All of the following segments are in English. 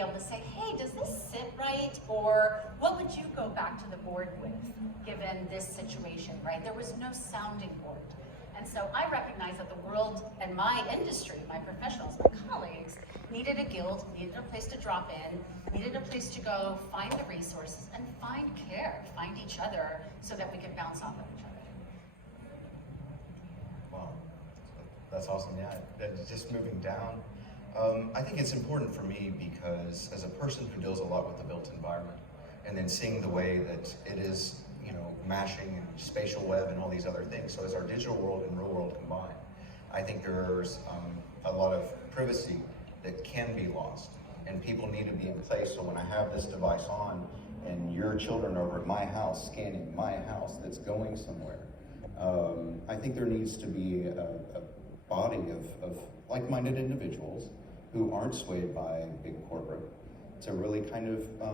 be able to say, hey, does this sit right? Or what would you go back to the board with, given this situation, right? There was no sounding board. And so I recognize that the world and my industry, my professionals, my colleagues, needed a guild, needed a place to drop in, needed a place to go find the resources and find care, find each other so that we could bounce off of each other. Wow, that's awesome. Yeah, just moving down. I think it's important for me because as a person who deals a lot with the built environment and then seeing the way that it is, you know, mashing and spatial web and all these other things. So as our digital world and real world combine, I think there's a lot of privacy that can be lost and people need to be in place. So when I have this device on and your children over at my house scanning my house that's going somewhere, I think there needs to be a body of like-minded individuals who aren't swayed by big corporate to really kind of, I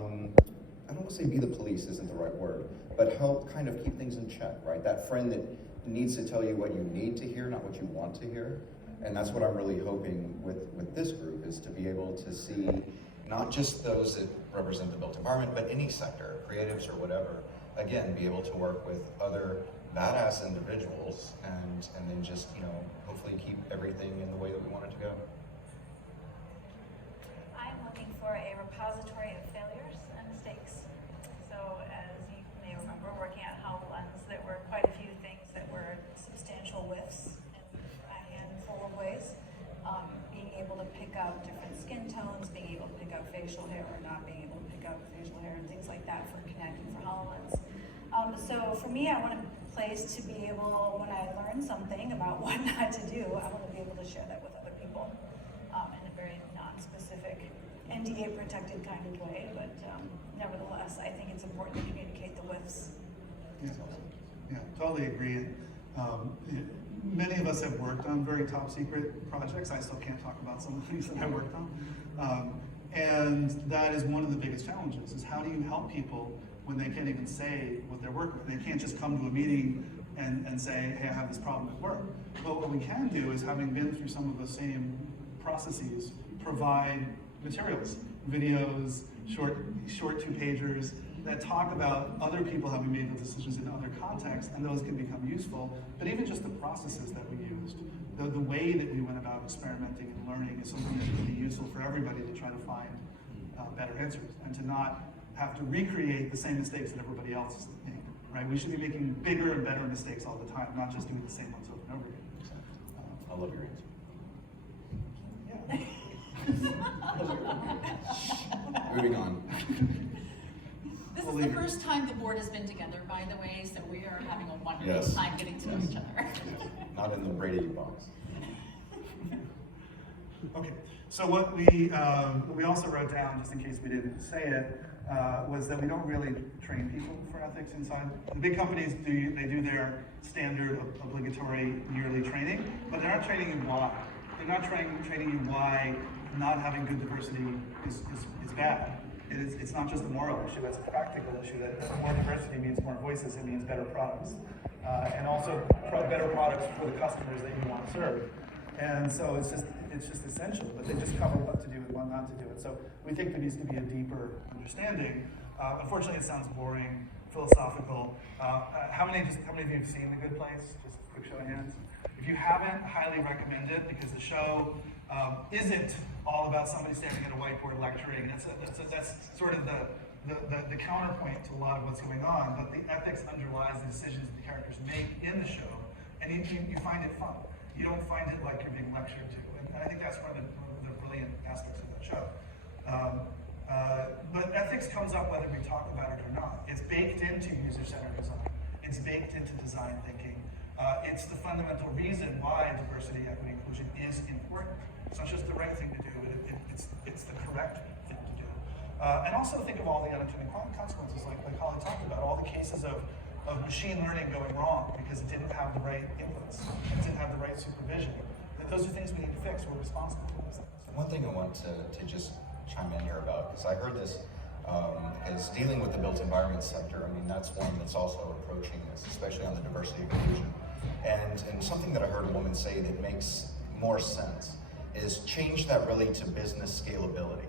don't want to say be the police isn't the right word, but help kind of keep things in check, right? That friend that needs to tell you what you need to hear, not what you want to hear. And that's what I'm really hoping with this group is to be able to see not just those that represent the built environment, but any sector, creatives or whatever, again, be able to work with other badass individuals and then just, you know, hopefully keep everything in the way that we want it to go. I'm looking for a repository of failures and mistakes. So as you may remember, working at HoloLens, there were quite a few things that were substantial whiffs in a handful of ways. Being able to pick out different skin tones, being able to pick out facial hair or not being able to pick out facial hair and things like that for connecting for HoloLens. So for me, I want a place to be able, when I learn something about what not to do, I want to be able to share that with other people in a very non-specific, NDA protected kind of way, but nevertheless, I think it's important to communicate the whiffs. Yeah, totally agree. Many of us have worked on very top secret projects. I still can't talk about some of the things that I worked on. And that is one of the biggest challenges, is how do you help people when they can't even say what they're working with? They can't just come to a meeting and say, hey, I have this problem at work. But what we can do is, having been through some of the same processes, provide materials, videos, short 2-pagers that talk about other people having made the decisions in other contexts, and those can become useful. But even just the processes that we used, the way that we went about experimenting and learning is something that can be useful for everybody to try to find better answers and to not have to recreate the same mistakes that everybody else is making, right? We should be making bigger and better mistakes all the time, not just doing the same ones over and over again. I love your answer. Yeah. Moving on. This is the first time the board has been together, by the way, so we are having a wonderful time getting to know each other. Not in the Brady box. Okay, so what we also wrote down, just in case we didn't say it, was that we don't really train people for ethics inside. The big companies do their standard obligatory yearly training, but they're not training you why. They're not training you why not having good diversity is bad. It's not just a moral issue, it's a practical issue that more diversity means more voices, it means better products. And also better products for the customers that you want to serve. And so it's just essential, but they just cover what to do and what not to do. And so we think there needs to be a deeper understanding. Unfortunately, it sounds boring, philosophical. How many of you have seen The Good Place? Just a quick show of hands. If you haven't, highly recommend it, because the show isn't all about somebody standing at a whiteboard lecturing. That's sort of the counterpoint to a lot of what's going on, but the ethics underlies the decisions the characters make in the show, and you find it fun. You don't find it like you're being lectured to, and I think that's one of the brilliant aspects of that show. But ethics comes up whether we talk about it or not. It's baked into user-centered design. It's baked into design thinking. It's the fundamental reason why diversity, equity, inclusion is important. It's not just the right thing to do, it's the correct thing to do. And also think of all the unintended consequences, like Holly talked about, all the cases of machine learning going wrong because it didn't have the right inputs, it didn't have the right supervision. Those are things we need to fix. We're responsible for those things. One thing I want to just chime in here about, because I heard this, is dealing with the built environment sector. I mean, that's one that's also approaching this, especially on the diversity and inclusion. And something that I heard a woman say that makes more sense is change that really to business scalability.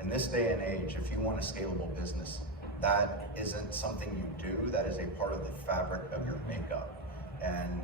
And In this day and age, if you want a scalable business, that isn't something you do, that is a part of the fabric of your makeup. And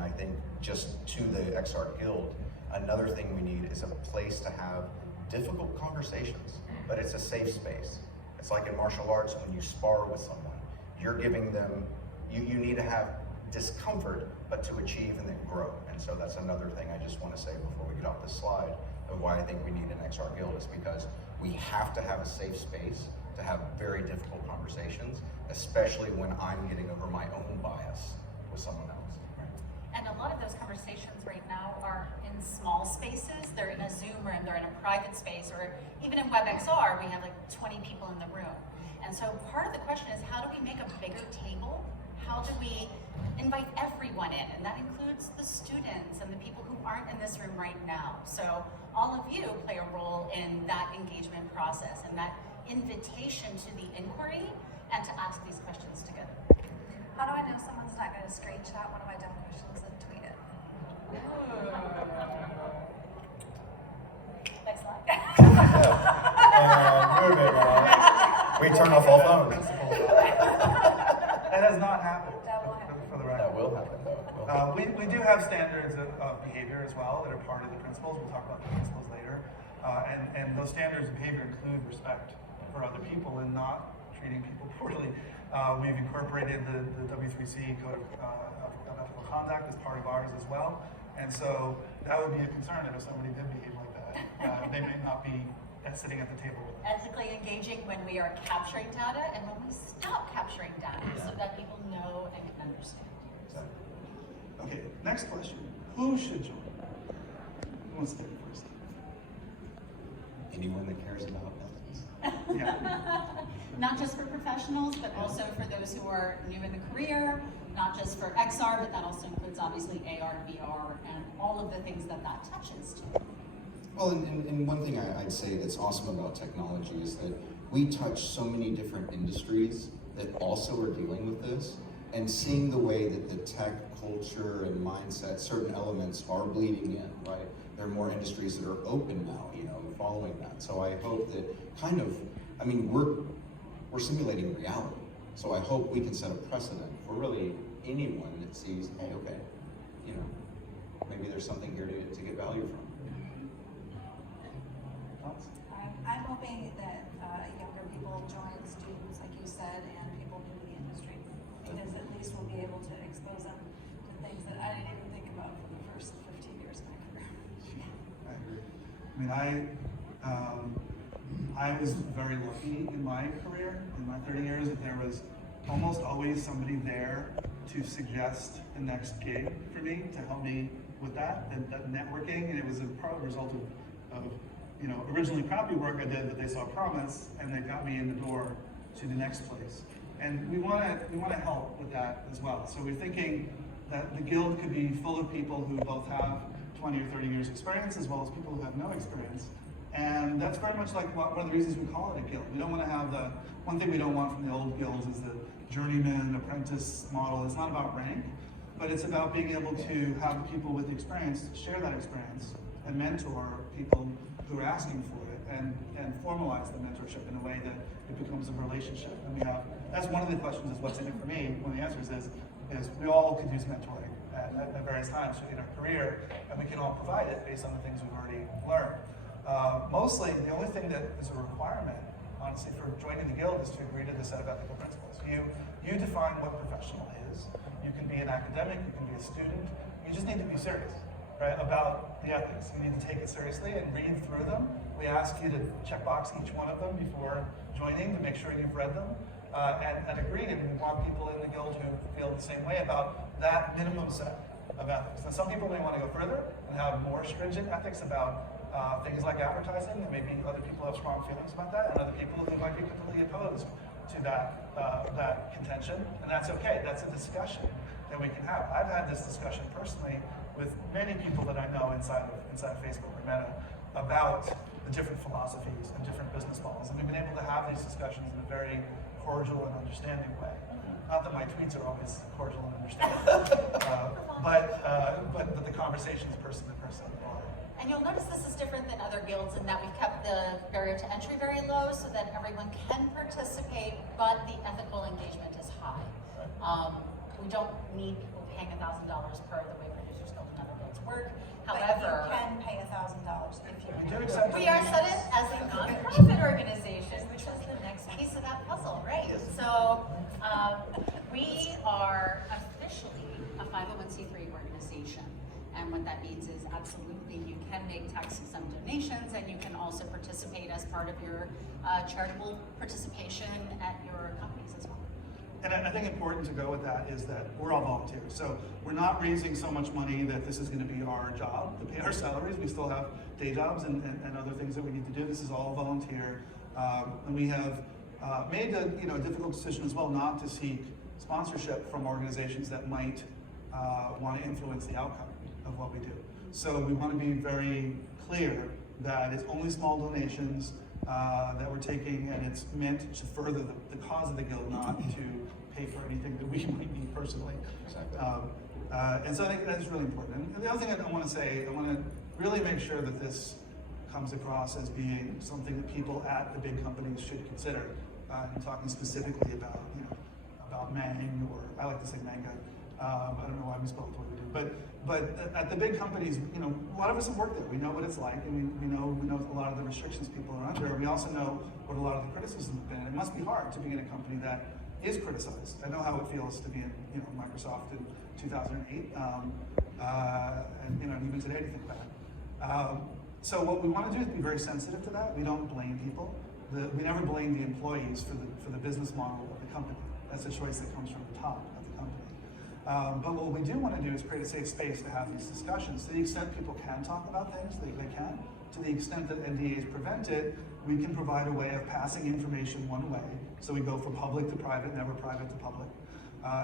I think just to the XR Guild, another thing we need is a place to have difficult conversations, but it's a safe space. It's like in martial arts, when you spar with someone, you're giving them, you need to have discomfort, but to achieve and then grow. And so that's another thing I just want to say before we get off this slide of why I think we need an XR Guild, is because we have to have a safe space to have very difficult conversations, especially when I'm getting over my own bias with someone else. And a lot of those conversations right now are in small spaces. They're in a Zoom room, they're in a private space, or even in WebXR, we have like 20 people in the room. And so part of the question is, how do we make a bigger table? How do we invite everyone in? And that includes the students and the people who aren't in this room right now. So all of you play a role in that engagement process and that invitation to the inquiry and to ask these questions together. How do I know someone's not going to screenshot one of my dumb questions and tweet it? Next slide. Move it, Rob. We turn off all phones. That has not happened. That will happen. For the record. That will happen, though. We do have standards of behavior as well that are part of the principles. We'll talk about the principles later. And those standards of behavior include respect for other people and not treating people poorly. We've incorporated the W3C Code of Ethical Conduct as part of ours as well. And so that would be a concern that if somebody did behave like that, they may not be sitting at the table with us. Ethically engaging when we are capturing data and when we stop capturing data so that people know and can understand. Okay, next question. Who should join? Who wants to take it first? Anyone that cares about ethics. Yeah. Not just for professionals, but also for those who are new in the career, not just for XR, but that also includes obviously AR, VR, and all of the things that that touches to. Well, and one thing I'd say that's awesome about technology is that we touch so many different industries that also are dealing with this, and seeing the way that the tech culture and mindset, certain elements are bleeding in, right? There are more industries that are open now, following that. So I hope that we're simulating reality. So I hope we can set a precedent for really anyone that sees, hey, okay, maybe there's something here to get value from. I'm hoping that younger people join, students, like you said, and people new to the industry, because at least we'll be able to expose them to things that I didn't even think about for the first 15 years of my career. I agree. I was very lucky in my career, in my 30 years, that there was almost always somebody there to suggest the next gig for me, to help me with that networking, and it was a result of originally crappy work I did, but they saw promise, and they got me in the door to the next place. And we want to help with that as well. So we're thinking that the guild could be full of people who both have 20 or 30 years experience, as well as people who have no experience. And that's very much like one of the reasons we call it a guild. We don't want to have one thing we don't want from the old guilds is the journeyman, apprentice model. It's not about rank, but it's about being able to have people with experience share that experience and mentor people who are asking for it, and formalize the mentorship in a way that it becomes a relationship. And that's one of the questions, is what's in it for me. One of the answers is we all could use mentoring at various times in our career, and we can all provide it based on the things we've already learned. Mostly, the only thing that is a requirement, honestly, for joining the guild is to agree to the set of ethical principles. You define what professional is. You can be an academic, you can be a student. You just need to be serious, right, about the ethics. You need to take it seriously and read through them. We ask you to checkbox each one of them before joining to make sure you've read them and agreed. And we want people in the guild who feel the same way about that minimum set of ethics. Now, some people may want to go further and have more stringent ethics about things like advertising, and maybe other people have strong feelings about that, and other people who might be completely opposed to that contention, and that's okay. That's a discussion that we can have. I've had this discussion personally with many people that I know inside of Facebook or Meta about the different philosophies and different business models, and we've been able to have these discussions in a very cordial and understanding way. Not that my tweets are always cordial and understanding, but the conversations person to person are. And you'll notice this is different than other guilds in that we've kept the very barrier to entry very low so that everyone can participate, but the ethical engagement is high. We don't need people paying $1,000 per the way Producers Guild and other guilds work. However, but you can pay $1,000 if you We do accept we are set it as a nonprofit organization, which is the next piece of that puzzle, right? Yes. So we are officially a 501c3 organization. And what that means is absolutely you can make tax-exempt donations, and you can also participate as part of your charitable participation at your companies as well. And I think important to go with that is that we're all volunteers. So we're not raising so much money that this is going to be our job to pay our salaries. We still have day jobs and other things that we need to do. This is all volunteer. And we have made a difficult decision as well not to seek sponsorship from organizations that might want to influence the outcome of what we do. So we want to be very clear that it's only small donations that we're taking, and it's meant to further the cause of the guild, not to pay for anything that we might need personally. Exactly. And so I think that's really important. And the other thing I want to say, I want to really make sure that this comes across as being something that people at the big companies should consider. I'm talking specifically about Mang, or I like to say manga. I don't know why we spell it the way we do, but at the big companies, a lot of us have worked there. We know what it's like, and we know a lot of the restrictions people are under. We also know what a lot of the criticism have been. It must be hard to be in a company that is criticized. I know how it feels to be in Microsoft in 2008, and even today to think back. So what we want to do is be very sensitive to that. We don't blame people. We never blame the employees for the business model of the company. That's a choice that comes from the top of the company. But what we do want to do is create a safe space to have these discussions. To the extent people can talk about things, they can. To the extent that NDAs prevent it, we can provide a way of passing information one way. So we go from public to private, never private to public,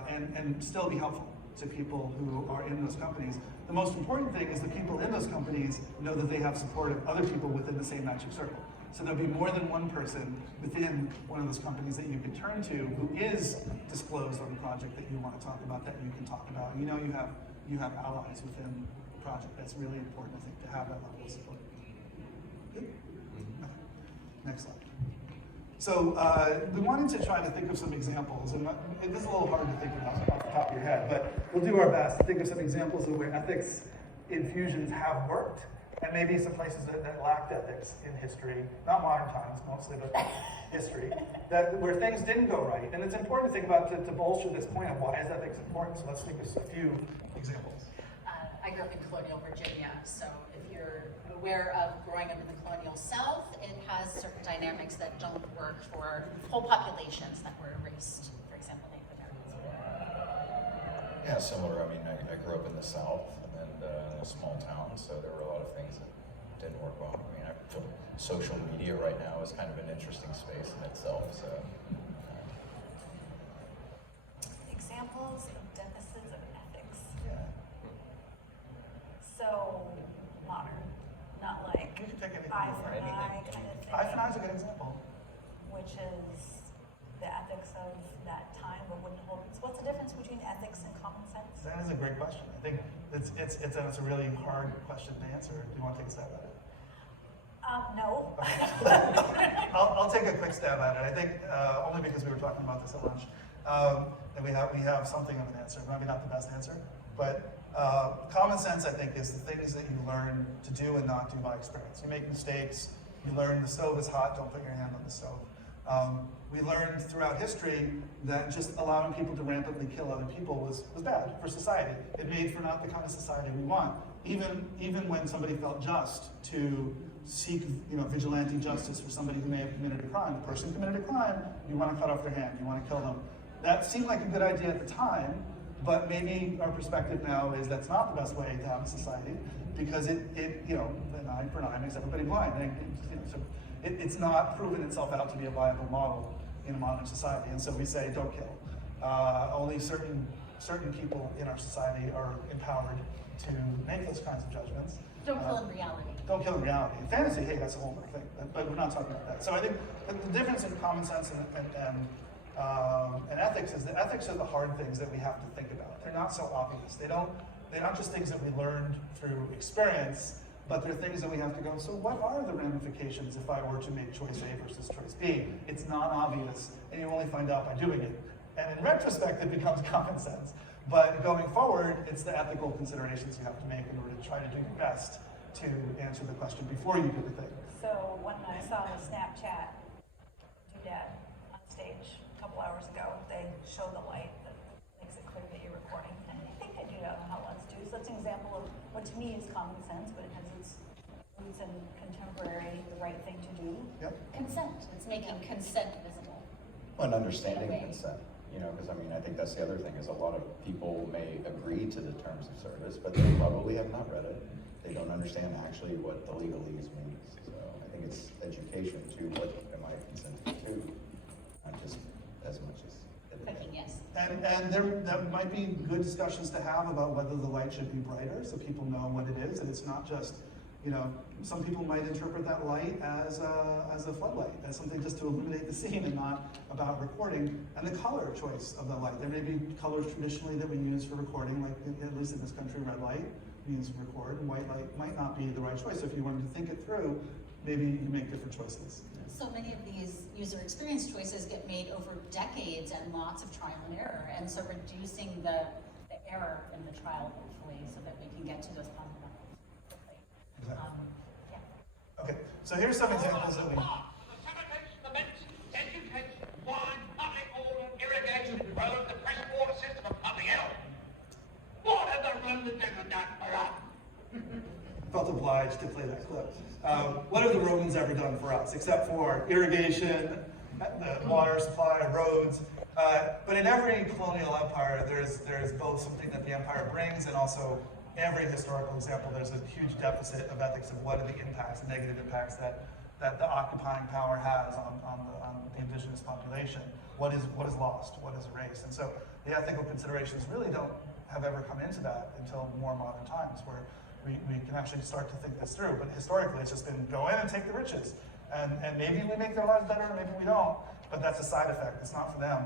and still be helpful to people who are in those companies. The most important thing is the people in those companies know that they have support of other people within the same magic circle. So there'll be more than one person within one of those companies that you can turn to who is disclosed on the project that you want to talk about, that you can talk about. You have allies within the project. That's really important, I think, to have that level of support. Good? Okay. Next slide. So we wanted to try to think of some examples, and it is a little hard to think about off the top of your head, but we'll do our best to think of some examples of where ethics infusions have worked, and maybe some places that lacked ethics in history, not modern times mostly, but history, where things didn't go right. And it's important to think about to bolster this point of why is ethics important. So let's think of a few examples. I grew up in colonial Virginia, so if you're aware of growing up in the colonial South, it has certain dynamics that don't work for whole populations that were erased, for example, Native Americans. Yeah, similar. I mean, I grew up in the South and in a small town, so there were a lot of things that didn't work well. I mean, I feel social media right now is kind of an interesting space in itself. So, Examples of deficits of ethics. yeah. So modern, not like You can take anything. eye for Anything. eye kind of thing. Eye for eye is a good example. Which is the ethics of that time, but wouldn't hold. So what's the difference between ethics and common sense? That is a great question. I think it's a really hard question to answer. Do you want to take a stab at it? No. I'll take a quick stab at it. I think only because we were talking about this at lunch, and we have something of an answer. Maybe not the best answer, but common sense, I think, is the things that you learn to do and not do by experience. You make mistakes. You learn the stove is hot. Don't put your hand on the stove. We learned throughout history that just allowing people to rampantly kill other people was bad for society. It made for not the kind of society we want. Even when somebody felt just to seek vigilante justice for somebody who may have committed a crime. The person committed a crime, you want to cut off their hand, you want to kill them. That seemed like a good idea at the time, but maybe our perspective now is that's not the best way to have a society, because an eye for an eye makes everybody blind. So it's not proven itself out to be a viable model in a modern society, and so we say don't kill. Only certain people in our society are empowered to make those kinds of judgments. Don't kill in reality. Don't kill in reality. In fantasy, hey, that's a whole other thing, but we're not talking about that. So I think the difference in common sense and ethics is that ethics are the hard things that we have to think about. They're not so obvious. They're not just things that we learned through experience. but there are things that we have to go, so what are the ramifications if I were to make choice A versus choice B? It's not obvious, and you only find out by doing it. And in retrospect, it becomes common sense. But going forward, it's the ethical considerations you have to make in order to try to do your best to answer the question before you do the thing. So when I saw the Snapchat doodad on stage a couple hours ago, they show the light that makes it clear that you're recording. And I think I do that on HoloLens too. So that's an example of what to me is common sense, but it has its roots in contemporary, the right thing to do. Yep. Consent, it's making consent visible. Well, and understanding In a way. consent, you know, because I mean, I think that's the other thing is a lot of people may agree to the terms of service, but they probably have not read it. They don't understand actually what the legalese means. So I think it's education to what am I consenting to, not just as much as. Clicking yes. And there might be good discussions to have about whether the light should be brighter so people know what it is, and it's not just, you know, some people might interpret that light as a floodlight, as something just to illuminate the scene and not about recording. And the color choice of the light. There may be colors traditionally that we use for recording, like at least in this country, red light we use to record, and white light might not be the right choice. So if you wanted to think it through, maybe you can make different choices. So many of these user experience choices get made over decades and lots of trial and error. And so reducing the error in the trial, hopefully, so that we can get to those common levels. Exactly. Yeah. Okay, so here's some examples that we. Education, wine, public order, irrigation, develop the fresh water system of public health. What have the Romans ever done for us? Felt obliged to play that clip. What have the Romans ever done for us, except for irrigation, the water supply, roads? But in every colonial empire, there's both something that the empire brings, and also every historical example, there's a huge deficit of ethics of what are the impacts, the negative impacts that the occupying power has on the indigenous population. What is lost? What is erased? And so the ethical considerations really don't have ever come into that until more modern times, where we can actually start to think this through. But historically, it's just been go in and take the riches. And maybe we make their lives better, maybe we don't, but that's a side effect. It's not for them.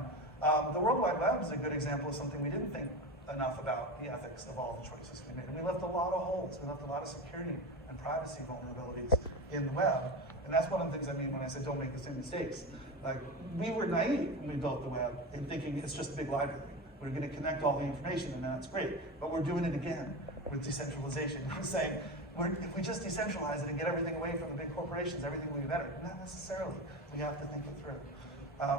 The World Wide Web is a good example of something we didn't think enough about the ethics of all the choices we made. And we left a lot of holes. We left a lot of security and privacy vulnerabilities in the web. And that's one of the things I mean when I said don't make the same mistakes. Like, we were naive when we built the web in thinking it's just a big library. We're going to connect all the information and that's great. But we're doing it again with decentralization. We're saying, if we just decentralize it and get everything away from the big corporations, everything will be better. Not necessarily. We have to think it through.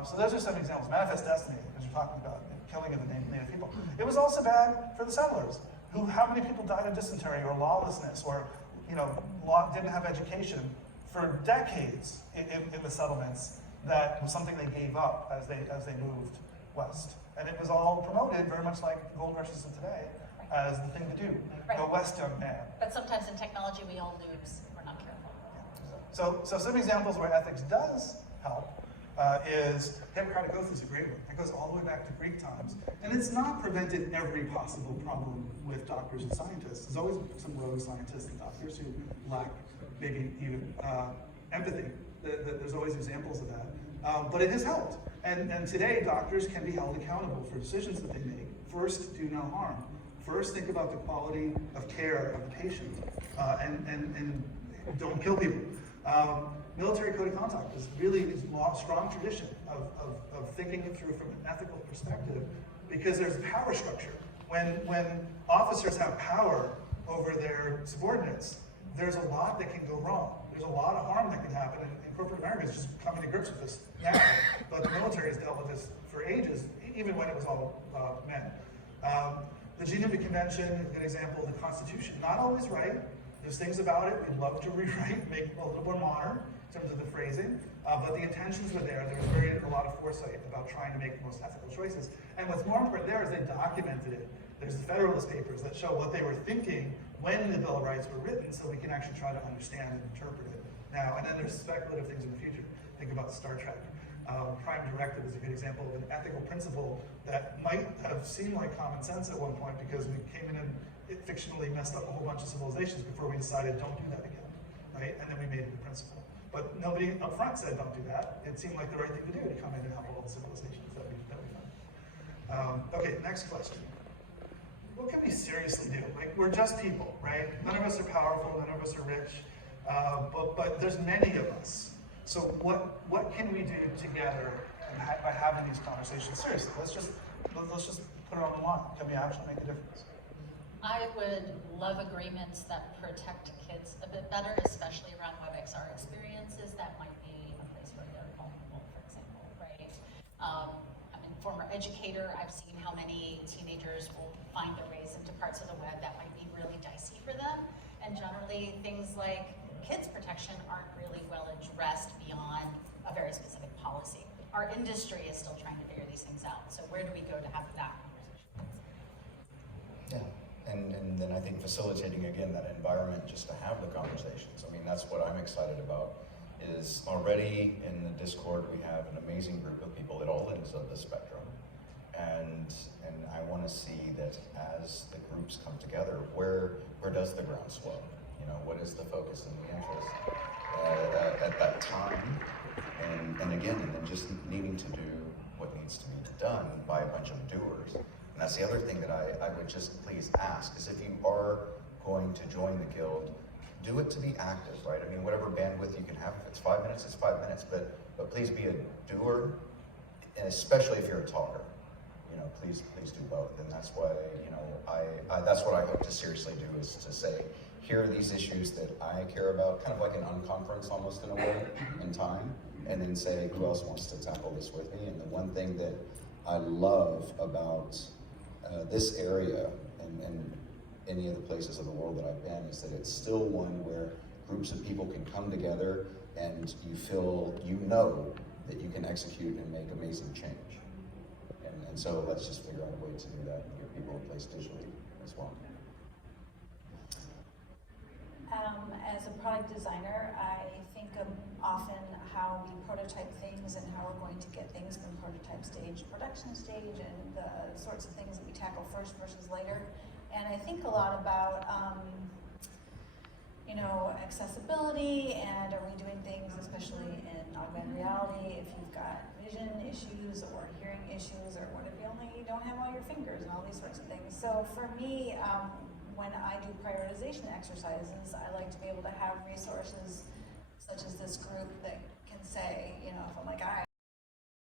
So those are some examples. Manifest Destiny, as you're talking about, killing of the native people. It was also bad for the settlers. How many people died of dysentery or lawlessness or didn't have education for decades in the settlements? That was something they gave up as they moved west. And it was all promoted very much like gold rushes of today as the thing to do. Right. Go west, young man. But sometimes in technology, we all lose. We're not careful. So some examples where ethics does help is Hippocratic Oath is a great one. It goes all the way back to Greek times. And it's not prevented every possible problem with doctors and scientists. There's always some rogue scientists and doctors who lack maybe even empathy. There's always examples of that. But it has helped. And today, doctors can be held accountable for decisions that they make. First, do no harm. First, think about the quality of care of the patient, and don't kill people. Military code of conduct is really a strong tradition of thinking it through from an ethical perspective, because there's power structure. When officers have power over their subordinates, there's a lot that can go wrong. There's a lot of harm that can happen, and corporate America is just coming to grips with this now. But the military has dealt with this for ages, even when it was all men. The Geneva Convention is a good example of the Constitution. Not always right. There's things about it we'd love to rewrite, make it a little more modern in terms of the phrasing, but the intentions were there. There was a lot of foresight about trying to make the most ethical choices. And what's more important there is they documented it. There's the Federalist Papers that show what they were thinking when the Bill of Rights were written, so we can actually try to understand and interpret it now. And then there's speculative things in the future. Think about Star Trek. Prime Directive is a good example of an ethical principle that might have seemed like common sense at one point because we came in and it fictionally messed up a whole bunch of civilizations before we decided don't do that again, right? And then we made it a principle. But nobody up front said don't do that. It seemed like the right thing to do to come in and help all the civilizations that we found. Okay, next question. what can we seriously do? Like, we're just people, right? None of us are powerful, none of us are rich, but there's many of us. So what can we do together by having these conversations? Seriously, let's just put it on the line. Can we actually make a difference? I would love agreements that protect kids a bit better, especially around WebXR experiences. That might be a place where they're vulnerable, for example, right? I'm a former educator. I've seen how many teenagers will find their ways into parts of the web that might be really dicey for them. And generally, things like kids protection aren't really well addressed beyond a very specific policy. Our industry is still trying to figure these things out. So where do we go to have that conversation? Yeah. And then I think facilitating, again, that environment just to have the conversations. I mean, that's what I'm excited about, is already in the Discord, we have an amazing group of people at all ends of the spectrum. And I want to see that as the groups come together, where does the groundswell? You know, what is the focus and the interest at that time? And again, and then just needing to do what needs to be done by a bunch of doers. And that's the other thing that I would just please ask, is if you are going to join the guild, do it to be active, right? I mean, whatever bandwidth you can have, if it's 5 minutes, it's 5 minutes, but please be a doer, and especially if you're a talker. You know, please do both. And that's why, you know, that's what I hope to seriously do, is to say, here are these issues that I care about, kind of like an unconference almost in a way, in time, and then say, who else wants to tackle this with me? And the one thing that I love about this area and any of the places of the world that I've been is that it's still one where groups of people can come together and you feel, you know, that you can execute and make amazing change. And so let's just figure out a way to do that and get people in place digitally as well. As a product designer, I think of often how we prototype things and how we're going to get things from prototype stage to production stage, and the sorts of things that we tackle first versus later. And I think a lot about, you know, accessibility, and are we doing things, especially in augmented reality, if you've got vision issues or hearing issues, or what if you only don't have all your fingers, and all these sorts of things. So for me, when I do prioritization exercises, I like to be able to have resources such as this group that can say, you know, if I'm like, I